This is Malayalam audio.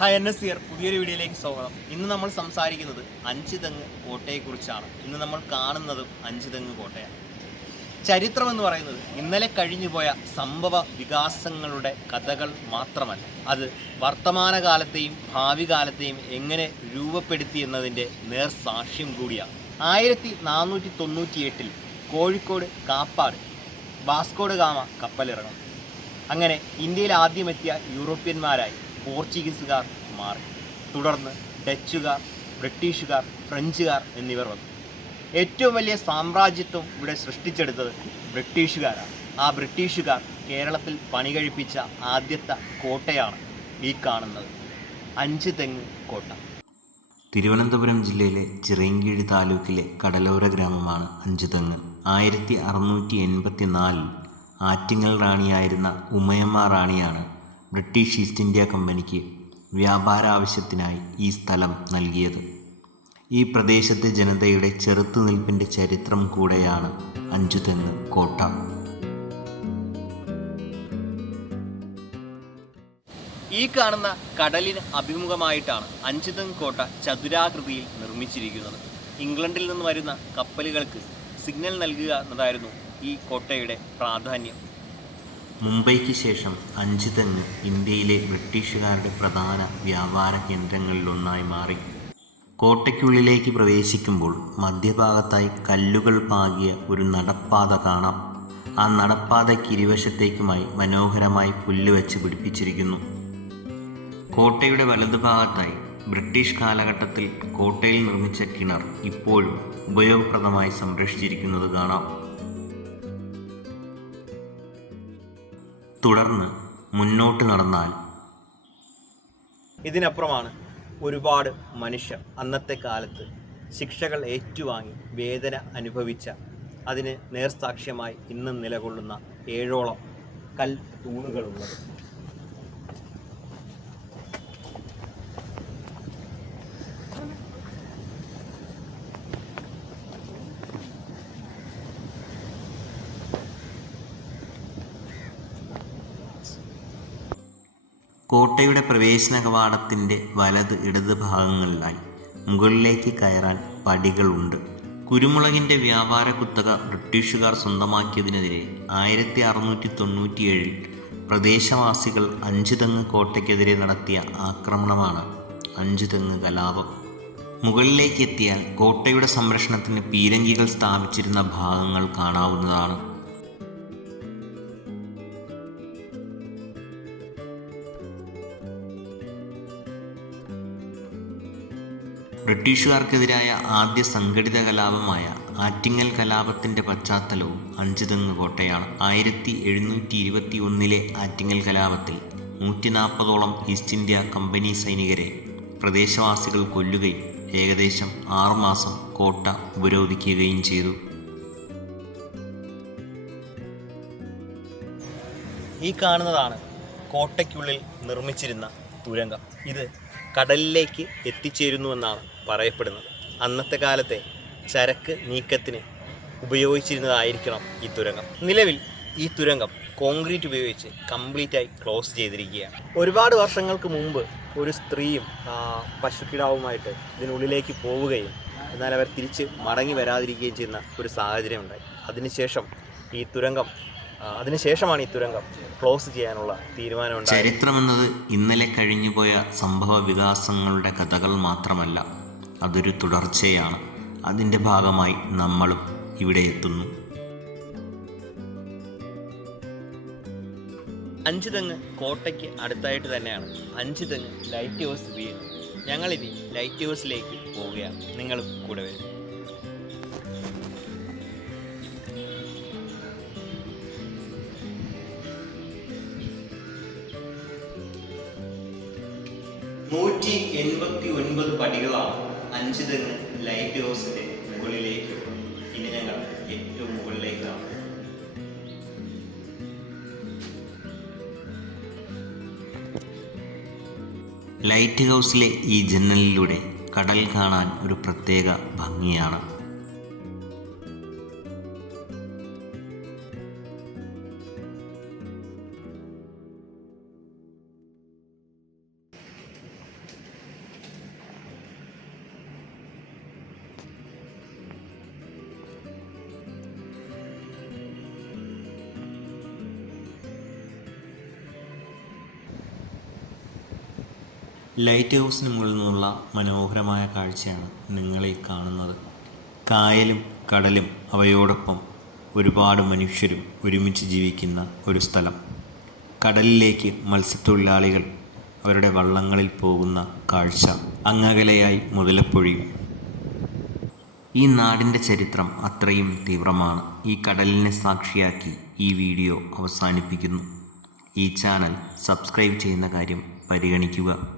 ഹായ് എൻ എസ് സിയർ പുതിയൊരു വീഡിയോയിലേക്ക് സ്വാഗതം. ഇന്ന് നമ്മൾ സംസാരിക്കുന്നത് അഞ്ച് തെങ്ങ് കോട്ടയെക്കുറിച്ചാണ്. ഇന്ന് നമ്മൾ കാണുന്നതും അഞ്ച് തെങ്ങ് കോട്ടയാണ്. ചരിത്രം എന്ന് പറയുന്നത് ഇന്നലെ കഴിഞ്ഞുപോയ സംഭവ വികാസങ്ങളുടെ കഥകൾ മാത്രമല്ല അത് വർത്തമാനകാലത്തെയും ഭാവി കാലത്തെയും എങ്ങനെ രൂപപ്പെടുത്തി എന്നതിന്റെ നേർസാക്ഷ്യം കൂടിയാണ്. ആയിരത്തി നാനൂറ്റി തൊണ്ണൂറ്റി എട്ടിൽ Kozhikode Kappad Vasco da Gama കപ്പലിറങ്ങും. അങ്ങനെ ഇന്ത്യയിൽ ആദ്യമെത്തിയ യൂറോപ്യന്മാരായി പോർച്ചുഗീസുകാർ മാറി. തുടർന്ന് ഡച്ചുകാർ ബ്രിട്ടീഷുകാർ ഫ്രഞ്ചുകാർ എന്നിവർ വന്നു. ഏറ്റവും വലിയ സാമ്രാജ്യത്വം ഇവിടെ സൃഷ്ടിച്ചെടുത്തത് ബ്രിട്ടീഷുകാരാണ്. ആ ബ്രിട്ടീഷുകാർ കേരളത്തിൽ പണി കഴിപ്പിച്ച ആദ്യത്തെ കോട്ടയാണ് ഈ കാണുന്നത്. അഞ്ച് തെങ്ങ് കോട്ട. തിരുവനന്തപുരം ജില്ലയിലെ ചിറയൻകീഴ് താലൂക്കിലെ കടലോര ഗ്രാമമാണ് അഞ്ചുതെങ്ങ് ആയിരത്തി അറുന്നൂറ്റി എൺപത്തി നാലിൽ ആറ്റിങ്ങൽ റാണിയായിരുന്ന ഉമയമ്മ റാണിയാണ് ബ്രിട്ടീഷ് ഈസ്റ്റ് ഇന്ത്യ കമ്പനിക്ക് വ്യാപാര ആവശ്യത്തിനായി ഈ സ്ഥലം നൽകിയത്. ഈ പ്രദേശത്തെ ജനതയുടെ ചെറുത്തുനിൽപ്പിന്റെ ചരിത്രം കൂടെയാണ് അഞ്ചുതെങ്ങ് കോട്ട. ഈ കാണുന്ന കടലിന് അഭിമുഖമായിട്ടാണ് അഞ്ചുതെങ്ങ് കോട്ട ചതുരാകൃതിയിൽ നിർമ്മിച്ചിരിക്കുന്നത്. ഇംഗ്ലണ്ടിൽ നിന്ന് വരുന്ന കപ്പലുകൾക്ക് സിഗ്നൽ നൽകുക എന്നതായിരുന്നു ഈ കോട്ടയുടെ പ്രാധാന്യം. മുംബൈക്ക് ശേഷം അഞ്ച് തെങ്ങ് ഇന്ത്യയിലെ ബ്രിട്ടീഷുകാരുടെ പ്രധാന വ്യാപാര കേന്ദ്രങ്ങളിലൊന്നായി മാറി. കോട്ടയ്ക്കുള്ളിലേക്ക് പ്രവേശിക്കുമ്പോൾ മധ്യഭാഗത്തായി കല്ലുകൾ പാകിയ ഒരു നടപ്പാത കാണാം. ആ നടപ്പാതയ്ക്ക് ഇരുവശത്തേക്കുമായി മനോഹരമായി പുല്ല് വെച്ച് പിടിപ്പിച്ചിരിക്കുന്നു. കോട്ടയുടെ വലതുഭാഗത്തായി ബ്രിട്ടീഷ് കാലഘട്ടത്തിൽ കോട്ടയിൽ നിർമ്മിച്ച കിണർ ഇപ്പോഴും ഉപയോഗപ്രദമായി സംരക്ഷിച്ചിരിക്കുന്നത് കാണാം. തുടർന്ന് മുന്നോട്ട് നടന്നാൽ ഇതിനപ്പുറമാണ് ഒരുപാട് മനുഷ്യർ അന്നത്തെ കാലത്ത് ശിക്ഷകൾ ഏറ്റുവാങ്ങി വേദന അനുഭവിച്ച അതിന് നേർസാക്ഷ്യമായി ഇന്നും നിലകൊള്ളുന്ന ഏഴോളം കൽ തൂണുകളുള്ളത്. കോട്ടയുടെ പ്രവേശന കവാടത്തിന്റെ വലത് ഇടത് ഭാഗങ്ങളിലായി മുകളിലേക്ക് കയറാൻ പടികളുണ്ട്. കുരുമുളകിന്റെ വ്യാപാര കുത്തക ബ്രിട്ടീഷുകാർ സ്വന്തമാക്കിയതിനെതിരെ ആയിരത്തി അറുന്നൂറ്റി തൊണ്ണൂറ്റിയേഴിൽ പ്രദേശവാസികൾ അഞ്ചുതെങ്ങ് കോട്ടയ്ക്കെതിരെ നടത്തിയ ആക്രമണമാണ് അഞ്ചുതെങ്ങ് കലാപം. മുകളിലേക്ക് എത്തിയാൽ കോട്ടയുടെ സംരക്ഷണത്തിന് പീരങ്കികൾ സ്ഥാപിച്ചിരുന്ന ഭാഗങ്ങൾ കാണാവുന്നതാണ്. ബ്രിട്ടീഷുകാർക്കെതിരായ ആദ്യ സംഘടിത കലാപമായ ആറ്റിങ്ങൽ കലാപത്തിന്റെ പശ്ചാത്തലവും അഞ്ചുതെങ്ങ് കോട്ടയാണ്. ആയിരത്തി എഴുന്നൂറ്റി ഇരുപത്തി ഒന്നിലെ ആറ്റിങ്ങൽ കലാപത്തിൽ നൂറ്റി നാൽപ്പതോളം ഈസ്റ്റ് ഇന്ത്യ കമ്പനി സൈനികരെ പ്രദേശവാസികൾ കൊല്ലുകയും ഏകദേശം ആറുമാസം കോട്ട ഉപരോധിക്കുകയും ചെയ്തു. ഈ കാണുന്നതാണ് കോട്ടയ്ക്കുള്ളിൽ നിർമ്മിച്ചിരുന്ന തുരങ്കം. ഇത് കടലിലേക്ക് എത്തിച്ചേരുന്നുവെന്നാണ് പറയപ്പെടുന്നത്. അന്നത്തെ കാലത്തെ ചരക്ക് നീക്കത്തിന് ഉപയോഗിച്ചിരുന്നതായിരിക്കണം ഈ തുരങ്കം. നിലവിൽ ഈ തുരങ്കം കോൺക്രീറ്റ് ഉപയോഗിച്ച് കംപ്ലീറ്റ് ആയി ക്ലോസ് ചെയ്തിരിക്കുകയാണ്. ഒരുപാട് വർഷങ്ങൾക്ക് മുമ്പ് ഒരു സ്ത്രീയും പശുക്കിടാവുമായിട്ട് ഇതിനുള്ളിലേക്ക് പോവുകയും എന്നാൽ അവർ തിരിച്ച് മടങ്ങി വരാതിരിക്കുകയും ചെയ്യുന്ന ഒരു സാഹചര്യം ഉണ്ടായി. അതിനുശേഷം ഈ തുരങ്കം അതിനുശേഷമാണ് ഈ തുരങ്കം ക്ലോസ് ചെയ്യാനുള്ള തീരുമാനമുണ്ടായത് ചരിത്രമെന്നത് ഇന്നലെ കഴിഞ്ഞുപോയ സംഭവ വികാസങ്ങളുടെ കഥകൾ മാത്രമല്ല അതൊരു തുടർച്ചയാണ്. അതിന്റെ ഭാഗമായി നമ്മളും ഇവിടെ എത്തുന്നു. അഞ്ച് തെങ്ങ് കോട്ടയ്ക്ക് അടുത്തായിട്ട് തന്നെയാണ്. അഞ്ച് തെങ്ങ് ലൈറ്റ് ഹൗസ് വീട് ഞങ്ങളിനി ലൈറ്റ് ഹൗസിലേക്ക് പോവുകയാണ്. നിങ്ങൾ കൂടെ വരും. നൂറ്റി എൺപത്തി ഒൻപത് പടികളാണ്. അഞ്ച് തെങ്ങ് ലൈറ്റ് ഹൗസിന്റെ മുകളിലേക്ക് ഇനി ഞങ്ങൾ ഏറ്റവും മുകളിലേക്കാണ് ലൈറ്റ് ഹൗസിലെ ഈ ജനലിലൂടെ കടൽ കാണാൻ ഒരു പ്രത്യേക ഭംഗിയാണ്. ലൈറ്റ് ഹൗസിന് മുകളിൽ നിന്നുള്ള മനോഹരമായ കാഴ്ചയാണ് നിങ്ങളീ കാണുന്നത്. കായലും കടലും അവയോടൊപ്പം ഒരുപാട് മനുഷ്യരും ഒരുമിച്ച് ജീവിക്കുന്ന ഒരു സ്ഥലം. കടലിലേക്ക് മത്സ്യത്തൊഴിലാളികൾ അവരുടെ വള്ളങ്ങളിൽ പോകുന്ന കാഴ്ച അങ്ങകലയായി മുതലപ്പൊഴിയും. ഈ നാടിന്റെ ചരിത്രം അത്രയും തീവ്രമാണ്. ഈ കടലിനെ സാക്ഷിയാക്കി ഈ വീഡിയോ അവസാനിപ്പിക്കുന്നു. ഈ ചാനൽ സബ്സ്ക്രൈബ് ചെയ്യുന്ന കാര്യം പരിഗണിക്കുക.